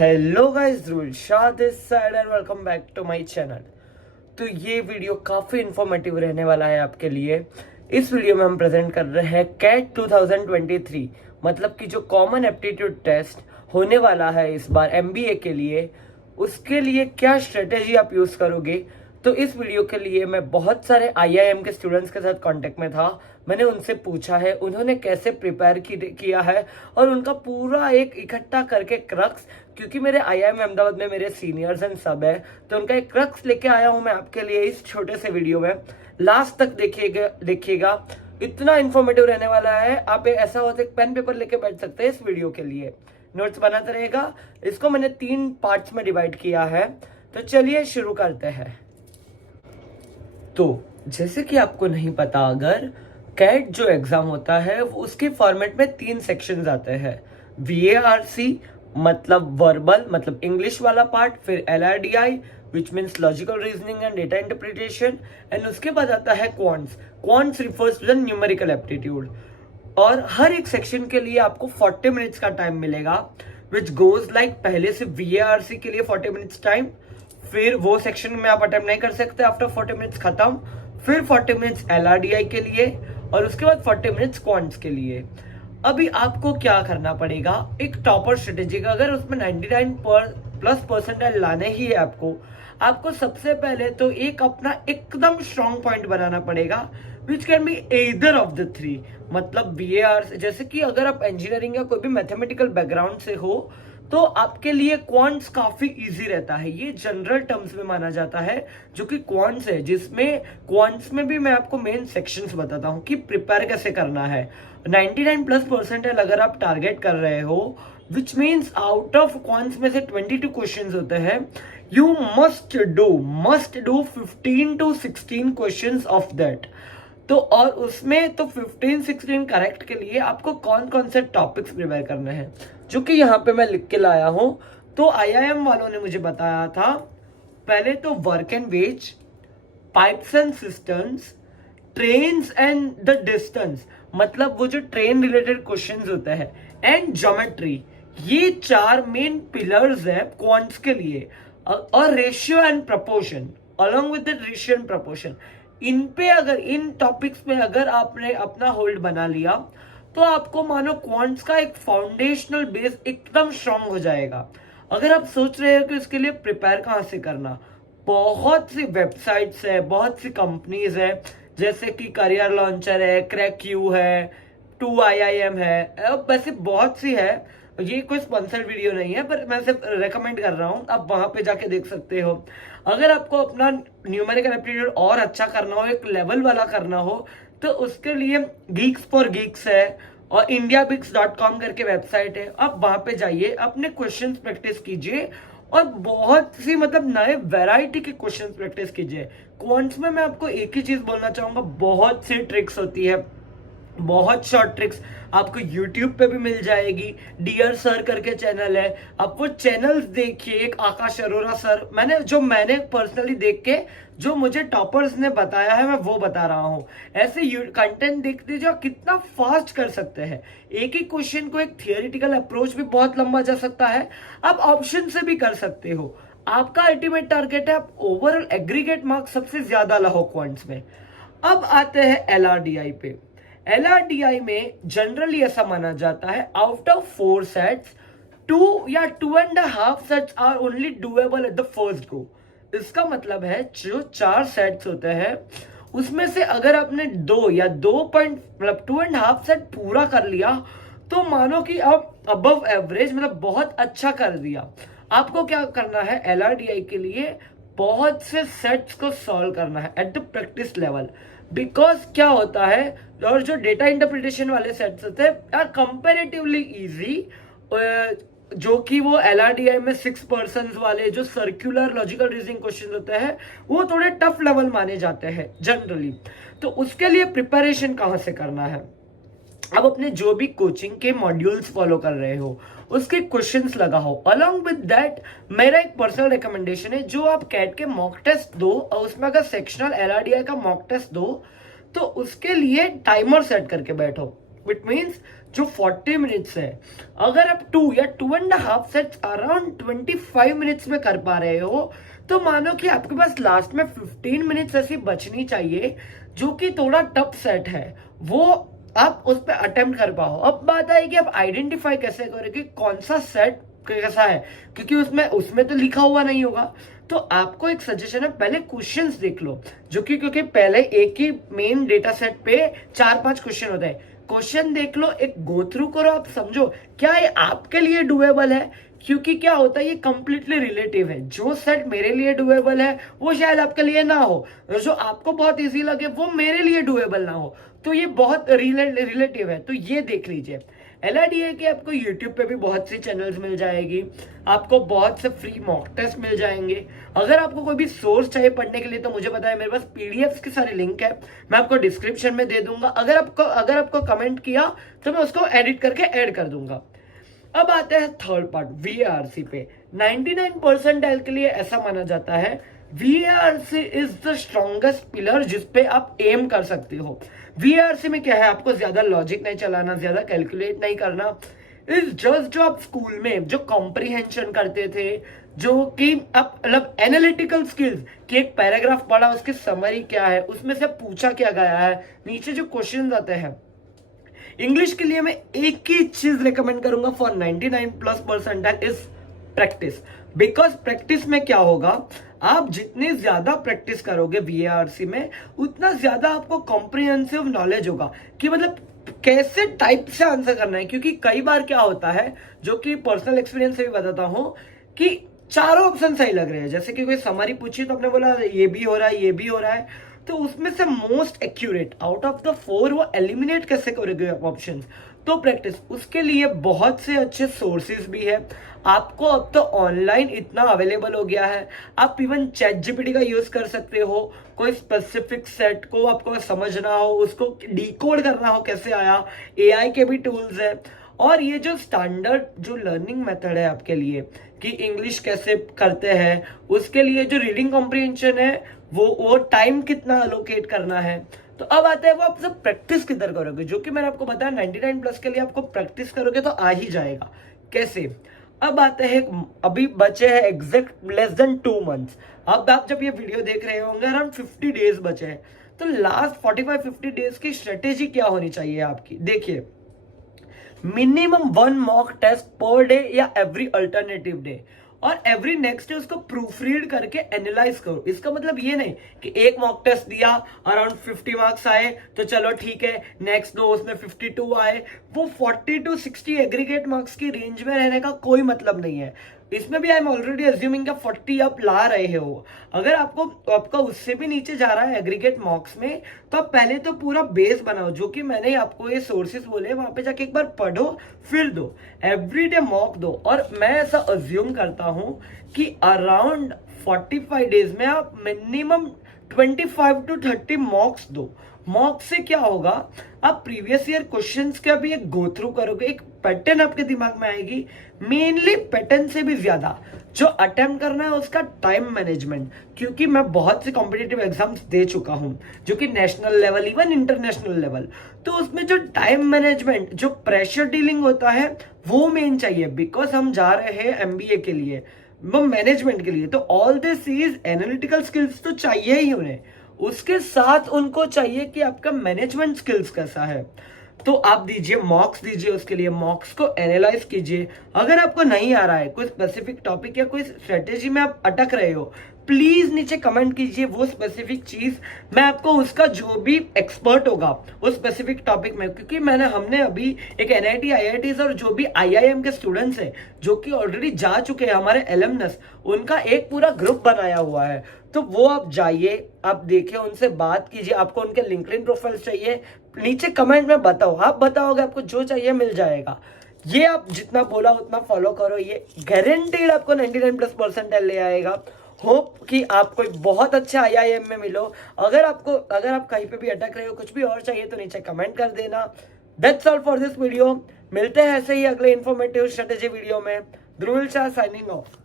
Hello guys, Dilshad this side and welcome back to my channel. तो ये video काफ़ी informative रहने वाला है आपके लिए। इस वीडियो में हम प्रेजेंट कर रहे हैं कैट 2023, मतलब कि जो कॉमन एप्टीट्यूड टेस्ट होने वाला है इस बार एमबीए के लिए, उसके लिए क्या स्ट्रेटेजी आप यूज़ करोगे। तो इस वीडियो के लिए मैं बहुत सारे आईआईएम के स्टूडेंट्स के साथ कांटेक्ट में था। मैंने उनसे पूछा है उन्होंने कैसे प्रिपेयर किया है और उनका पूरा एक इकट्ठा करके क्रक्स, क्योंकि मेरे आईआईएम अहमदाबाद में मेरे सीनियर्स एंड सब है, तो उनका एक क्रक्स लेके आया हूं मैं आपके लिए इस छोटे से वीडियो में। लास्ट तक देखिएगा, इतना इन्फॉर्मेटिव रहने वाला है। आप ऐसा होता है पेन पेपर लेके बैठ सकते हैं इस वीडियो के लिए, नोट्स बनाते रहेगा। इसको मैंने 3 पार्ट्स में डिवाइड किया है, तो चलिए शुरू करते हैं। तो जैसे कि आपको नहीं पता, अगर कैट जो एग्जाम होता है वो उसके फॉर्मेट में 3 सेक्शंस आते हैं। VARC मतलब वर्बल, मतलब इंग्लिश वाला पार्ट, फिर LRDI which means logical reasoning and data interpretation, and उसके बाद आता है quants refers to the numerical aptitude. और हर एक सेक्शन के लिए आपको 40 मिनट्स का टाइम मिलेगा, विच गोज लाइक पहले से VARC के लिए 40 मिनट्स टाइम, फिर वो सेक्शन में आप अटेम्प्ट नहीं कर सकते आफ्टर 40 मिनट्स खत्म, फिर 40 मिनट्स LRDI के लिए, और उसके बाद 40 मिनट्स क्वांट्स के लिए। अभी आपको क्या करना पड़ेगा, एक टॉपर स्ट्रेटेजी का, अगर उसमें 99+ परसेंटाइल लाने ही है आपको सबसे पहले तो एक अपना एकदम स्ट्रॉन्ग पॉइंट बनाना पड़ेगा, which can be either of the 3। मतलब VAR, जैसे कि अगर आप इंजीनियरिंग या कोई भी मैथमेटिकल बैकग्राउंड से हो तो आपके लिए क्वांट्स काफी इजी रहता है। ये जनरल टर्म्स में माना जाता है जो कि क्वांट्स है, जिसमें क्वांट्स में भी मैं आपको मेन सेक्शंस बताता हूँ कि प्रिपेयर कैसे करना है। 99+ परसेंटाइल अगर आप टारगेट कर रहे हो, which means out of quants में से 22 क्वेश्चंस होते हैं, you must do 15 to 16 questions of that. तो और उसमें तो 15-16 करेक्ट के लिए आपको कौन कौन से टॉपिक्स प्रिपेयर करने हैं, जो कि यहाँ पे मैं लिख के लाया हूं। तो आईआईएम वालों ने मुझे बताया था, पहले तो work and wages, pipes and cisterns, trains and the distance, मतलब वो जो ट्रेन रिलेटेड क्वेश्चंस होते हैं, एंड ज्योमेट्री। ये 4 मेन पिलर्स है क्वांट्स के लिए। और ratio and proportion, along with the ratio and proportion, इन पे अगर इन टॉपिक्स में अगर आपने अपना होल्ड बना लिया तो आपको मानो क्वांट्स का एक फाउंडेशनल बेस एकदम स्ट्रांग हो जाएगा। अगर आप सोच रहे हो कि इसके लिए प्रिपेयर कहां से करना, बहुत सी वेबसाइट्स है, बहुत सी कंपनीज है, जैसे कि करियर लॉन्चर है, क्रैकयू है, 2IIM है, वैसे बहुत सी है। ये कोई स्पॉन्सर्ड वीडियो नहीं है, पर मैं सिर्फ रेकमेंड कर रहा हूं, आप वहां पे जाके देख सकते हो। अगर आपको अपना न्यूमेरिकल एप्टीट्यूड और अच्छा करना हो, एक लेवल वाला करना हो, तो उसके लिए गीक्स फॉर गीक्स है और indiabix.com करके वेबसाइट है। आप वहां पे जाइए, अपने क्वेश्चंस प्रैक्टिस कीजिए और बहुत सी मतलब नए वैरायटी के क्वेश्चंस प्रैक्टिस कीजिए। क्वांट्स में मैं आपको एक ही चीज बोलना चाहूंगा, बहुत सी ट्रिक्स होती है, बहुत शॉर्ट ट्रिक्स आपको YouTube पे भी मिल जाएगी। डियर सर करके चैनल है, आप वो चैनल्स देखिए। एक आकाश अरोरा सर, मैंने पर्सनली देख के जो मुझे टॉपर्स ने बताया है मैं वो बता रहा हूँ। ऐसे कंटेंट देख लीजिए, आप कितना फास्ट कर सकते हैं। एक ही क्वेश्चन को एक थियोरिटिकल अप्रोच भी बहुत लंबा जा सकता है, आप ऑप्शन से भी कर सकते हो। आपका अल्टीमेट टारगेट है आप ओवरऑल एग्रीगेट मार्क्स सबसे ज्यादा लाओ क्वांट्स में। अब आते हैं LRDI पे। LRDI में जनरली ऐसा माना जाता है, आउट ऑफ 4 सेट्स 2 या 2.5 sets are only doable at the first go. इसका मतलब है जो 4 सेट्स होते हैं उसमें से अगर आपने 2 या 2.5 सेट पूरा कर लिया तो मानो कि आप अबव एवरेज, मतलब बहुत अच्छा कर दिया। आपको क्या करना है, LRDI के लिए बहुत से सेट्स को सॉल्व करना है at the practice level. Because क्या होता है, और जो डेटा इंटरप्रिटेशन वाले सेट्स होते हैं आर कंपेरेटिवली इजी, जो कि वो LRDI में 6 पर्सन्स वाले जो सर्कुलर लॉजिकल रीजनिंग क्वेश्चन होते हैं वो थोड़े टफ लेवल माने जाते हैं जनरली। तो उसके लिए प्रिपरेशन कहां से करना है, अब अपने जो भी कोचिंग के मॉड्यूल्स फॉलो कर रहे हो उसके क्वेश्चंस लगाओ। अलोंग विद दैट मेरा एक पर्सनल रिकमेंडेशन है, जो आप कैट के मॉक टेस्ट दो और उसमें अगर सेक्शनल LRDI का मॉक टेस्ट दो तो उसके लिए टाइमर सेट करके बैठो। इट मीन्स जो 40 मिनट्स है, अगर आप 2 या 2.5 सेट्स अराउंड 25 मिनट्स में कर पा रहे हो, तो मानो कि आपके पास लास्ट में 15 मिनट्स ऐसी बचनी चाहिए जो कि थोड़ा टफ सेट है, वो आप उस पर अटेम्प्ट कर पाओ। अब बात आई कि आप आइडेंटिफाई कैसे करें कि कौन सा सेट कैसा है, क्योंकि उसमें उसमें तो लिखा हुआ नहीं होगा। तो आपको एक सजेशन है, पहले क्वेश्चंस देख लो, जो कि क्योंकि पहले एक ही मेन डेटा सेट पे 4-5 क्वेश्चन होते हैं, क्वेश्चन देख लो, एक गो थ्रू करो, आप समझो क्या ये आपके लिए डुएबल है। क्योंकि क्या होता है, ये कंप्लीटली रिलेटिव है, जो सेट मेरे लिए डुएबल है वो शायद आपके लिए ना हो, जो आपको बहुत इजी लगे वो मेरे लिए डुएबल ना हो, तो ये बहुत रिलेटिव है। तो ये देख लीजिए। LIDA के आपको यूट्यूब पे भी बहुत सी चैनल्स मिल जाएगी, आपको बहुत से फ्री मॉक टेस्ट मिल जाएंगे। अगर आपको कोई भी सोर्स चाहिए पढ़ने के लिए तो मुझे पता है, मेरे पास PDFs के सारे लिंक है, मैं आपको डिस्क्रिप्शन में दे दूंगा। अगर आपको कमेंट किया तो मैं उसको एडिट करके ऐड कर दूंगा। अब आते हैं थर्ड पार्ट, VARC पे। 99% के लिए ऐसा माना जाता है VARC is the strongest pillar जिसपे आप एम कर सकते हो। VARC में क्या है, आपको ज्यादा लॉजिक नहीं चलाना, ज्यादा कैलकुलेट नहीं करना। इज जस्ट जो आप स्कूल में जो कॉम्प्रिहेंशन करते थे, जो कि आप मतलब एनालिटिकल स्किल्स कि एक पैराग्राफ पढ़ा, उसकी समरी क्या है, उसमें से पूछा क्या गया है, नीचे जो क्वेश्चन आते हैं। इंग्लिश के लिए मैं एक ही चीज रिकमेंड करूंगा for 99+% is practice. Because practice में क्या होगा, आप जितनी ज्यादा प्रैक्टिस करोगे VARC में, उतना ज्यादा आपको कॉम्प्रिहेंसिव नॉलेज होगा कि मतलब कैसे टाइप से आंसर करना है। क्योंकि कई बार क्या होता है, जो कि पर्सनल एक्सपीरियंस से भी बताता हूं, कि चारों ऑप्शन सही लग रहे हैं, जैसे कि कोई समरी पूछी तो आपने बोला ये भी हो रहा है, ये भी हो रहा है, तो उसमें से most accurate out of the 4 वो एलिमिनेट कैसे करोगे ऑप्शंस। तो प्रैक्टिस, उसके लिए बहुत से अच्छे सोर्सेज भी है। आपको अब तो ऑनलाइन इतना अवेलेबल हो गया है, आप इवन ChatGPT का यूज कर सकते हो। कोई स्पेसिफिक सेट को आपको समझना हो, उसको डिकोड करना हो कैसे आया, AI के भी टूल्स है। और ये जो स्टैंडर्ड जो लर्निंग मेथड है आपके लिए कि इंग्लिश कैसे करते हैं, उसके लिए जो रीडिंग कॉम्प्रिहेंशन है, वो टाइम कितना अलोकेट करना है। तो अब आता है वो आप सब प्रैक्टिस किधर करोगे, जो कि मैंने आपको बताया 99+ के लिए आपको प्रैक्टिस करोगे तो आ ही जाएगा। कैसे, अब आते हैं, अभी बचे हैं एग्जैक्ट लेस देन 2 मंथ्स। अब आप जब ये वीडियो देख रहे होंगे अराउंड 50 डेज बचे हैं, तो लास्ट 45-50 डेज की स्ट्रेटेजी क्या होनी चाहिए आपकी। देखिए, minimum 1 mock test per day या एवरी अल्टरनेटिव डे, और एवरी नेक्स्ट डे उसको प्रूफ रीड करके एनालाइज करो। इसका मतलब ये नहीं कि एक मॉक टेस्ट दिया, अराउंड 50 मार्क्स आए तो चलो ठीक है, नेक्स्ट दो उसमें 52 आए, वो 40 to 60 एग्रीगेट मार्क्स की रेंज में रहने का कोई मतलब नहीं है। इसमें भी आई एम ऑलरेडी अज्यूमिंग का 40 आप ला रहे हो। अगर आपका उससे भी नीचे जा रहा है एग्रीगेट मार्क्स में, तो आप पहले तो पूरा बेस बनाओ, जो कि मैंने आपको ये सोर्सेस बोले, वहां पे जाके एक बार पढ़ो, फिर दो, एवरीडे मॉक दो। और मैं ऐसा अज्यूम करता हूं कि अराउंड 45 डेज में आप मिनिमम 25 to 30 मॉक्स दो। मॉक से क्या होगा, आप प्रीवियस ईयर क्वेश्चंस का भी एक गो थ्रू करोगे, एक पैटर्न आपके दिमाग में आएगी। मेनली पैटर्न से भी ज्यादा जो अटेम्प्ट करना है उसका टाइम मैनेजमेंट, क्योंकि मैं बहुत से कॉम्पिटिटिव एग्जाम्स दे चुका हूं, जो कि national level even international level, तो उसमें जो टाइम मैनेजमेंट, जो प्रेशर डीलिंग होता है, वो मेन चाहिए। बिकॉज हम जा रहे हैं MBA के लिए, वो मैनेजमेंट के लिए, तो all this is analytical skills तो चाहिए ही उन्हें, उसके साथ उनको चाहिए कि आपका मैनेजमेंट स्किल्स कैसा है। तो आप दीजिए मॉक्स, दीजिए उसके लिए, मॉक्स को एनालाइज कीजिए। अगर आपको नहीं आ रहा है कोई स्पेसिफिक टॉपिक या कोई स्ट्रेटेजी में आप अटक रहे हो, प्लीज नीचे कमेंट कीजिए वो स्पेसिफिक चीज, मैं आपको उसका जो भी एक्सपर्ट होगा उस स्पेसिफिक टॉपिक में, क्योंकि हमने अभी एक NIT IITs और जो भी IIM के स्टूडेंट्स हैं जो कि ऑलरेडी जा चुके हैं, हमारे एलमनस, उनका एक पूरा ग्रुप बनाया हुआ है। तो वो आप जाइए, आप देखिए, उनसे बात कीजिए। आपको उनके लिंक्डइन प्रोफाइल चाहिए, नीचे कमेंट में बताओ, आप बताओगे, आपको जो चाहिए मिल जाएगा। ये आप जितना बोला उतना फॉलो करो, ये गारंटीड आपको 99+% ले आएगा। होप कि आप कोई बहुत अच्छा IIM में मिलो। अगर आप कहीं पे भी अटक रहे हो, कुछ भी और चाहिए तो नीचे कमेंट कर देना। That's all for this video. मिलते हैं ऐसे ही अगले इन्फॉर्मेटिव स्ट्रेटेजी वीडियो में। ध्रुव शाह साइनिंग ऑफ।